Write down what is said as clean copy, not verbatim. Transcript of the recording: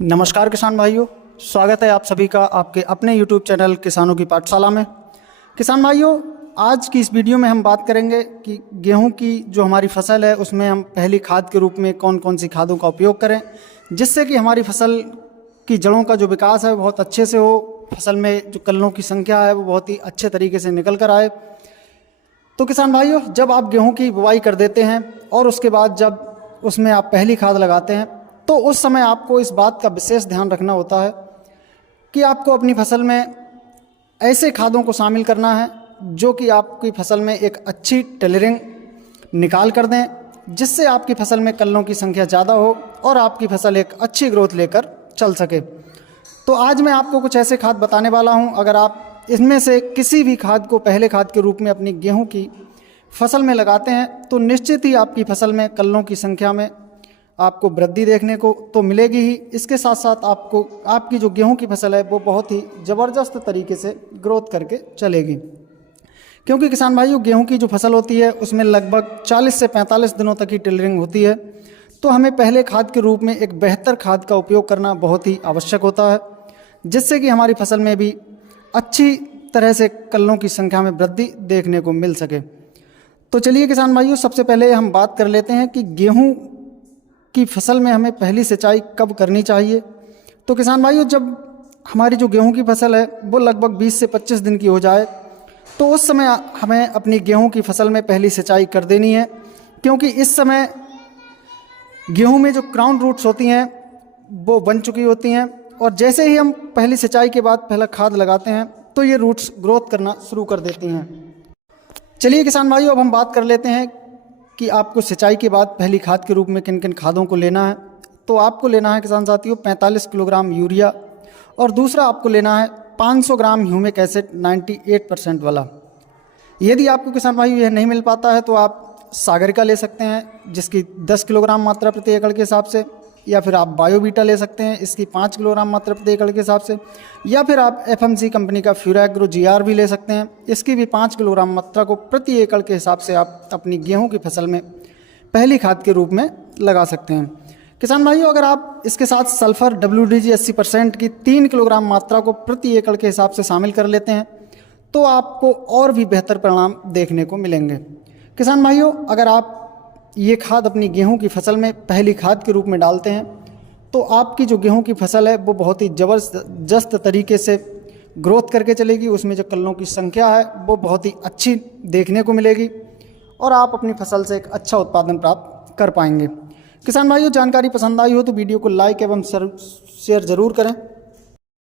नमस्कार किसान भाइयों, स्वागत है आप सभी का आपके अपने YouTube चैनल किसानों की पाठशाला में। किसान भाइयों, आज की इस वीडियो में हम बात करेंगे कि गेहूं की जो हमारी फसल है उसमें हम पहली खाद के रूप में कौन कौन सी खादों का उपयोग करें, जिससे कि हमारी फसल की जड़ों का जो विकास है वो बहुत अच्छे से हो, फसल में जो कलियों की संख्या है वो बहुत ही अच्छे तरीके से निकल कर आए। तो किसान भाइयों, जब आप गेहूँ की बुवाई कर देते हैं और उसके बाद जब उसमें आप पहली खाद लगाते हैं तो उस समय आपको इस बात का विशेष ध्यान रखना होता है कि आपको अपनी फसल में ऐसे खादों को शामिल करना है जो कि आपकी फसल में एक अच्छी टेलरिंग निकाल कर दें, जिससे आपकी फसल में कलियों की संख्या ज़्यादा हो और आपकी फसल एक अच्छी ग्रोथ लेकर चल सके। तो आज मैं आपको कुछ ऐसे खाद बताने वाला हूं, अगर आप इसमें से किसी भी खाद को पहले खाद के रूप में अपनी गेहूं की फसल में लगाते हैं तो निश्चित ही आपकी फसल में कलियों की संख्या में आपको वृद्धि देखने को तो मिलेगी ही। इसके साथ साथ आपको आपकी जो गेहूं की फसल है वो बहुत ही ज़बरदस्त तरीके से ग्रोथ करके चलेगी, क्योंकि किसान भाइयों गेहूं की जो फसल होती है उसमें लगभग 40 से 45 दिनों तक की टेलरिंग होती है। तो हमें पहले खाद के रूप में एक बेहतर खाद का उपयोग करना बहुत ही आवश्यक होता है, जिससे कि हमारी फसल में भी अच्छी तरह से कलियों की संख्या में वृद्धि देखने को मिल सके। तो चलिए किसान भाइयों, सबसे पहले हम बात कर लेते हैं कि गेहूं की फसल में हमें पहली सिंचाई कब करनी चाहिए। तो किसान भाइयों, जब हमारी जो गेहूं की फसल है वो लगभग 20 से 25 दिन की हो जाए तो उस समय हमें अपनी गेहूं की फसल में पहली सिंचाई कर देनी है, क्योंकि इस समय गेहूं में जो क्राउन रूट्स होती हैं वो बन चुकी होती हैं और जैसे ही हम पहली सिंचाई के बाद पहला खाद लगाते हैं तो ये रूट्स ग्रोथ करना शुरू कर देती हैं। चलिए किसान भाइयों, अब हम बात कर लेते हैं कि आपको सिंचाई के बाद पहली खाद के रूप में किन किन खादों को लेना है। तो आपको लेना है किसान साथियों 45 किलोग्राम यूरिया और दूसरा आपको लेना है 500 ग्राम ह्यूमिक एसिड 98% वाला। यदि आपको किसान भाइयों यह नहीं मिल पाता है तो आप सागरिका ले सकते हैं जिसकी 10 किलोग्राम मात्रा प्रति एकड़ के हिसाब से, या फिर आप बायोबीटा ले सकते हैं इसकी 5 किलोग्राम मात्रा प्रति एकड़ के हिसाब से, या फिर आप FMC कंपनी का फ्यूराग्रो GR भी ले सकते हैं, इसकी भी 5 किलोग्राम मात्रा को प्रति एकड़ के हिसाब से आप अपनी गेहूं की फसल में पहली खाद के रूप में लगा सकते हैं। किसान भाइयों, अगर आप इसके साथ सल्फर WDG 80% की 3 किलोग्राम मात्रा को प्रति एकड़ के हिसाब से शामिल कर लेते हैं तो आपको और भी बेहतर परिणाम देखने को मिलेंगे। किसान भाइयों, अगर आप ये खाद अपनी गेहूं की फसल में पहली खाद के रूप में डालते हैं तो आपकी जो गेहूं की फसल है वो बहुत ही ज़बरदस्त तरीके से ग्रोथ करके चलेगी, उसमें जो कलियों की संख्या है वो बहुत ही अच्छी देखने को मिलेगी और आप अपनी फसल से एक अच्छा उत्पादन प्राप्त कर पाएंगे। किसान भाइयों, जानकारी पसंद आई हो तो वीडियो को लाइक एवं शेयर ज़रूर करें।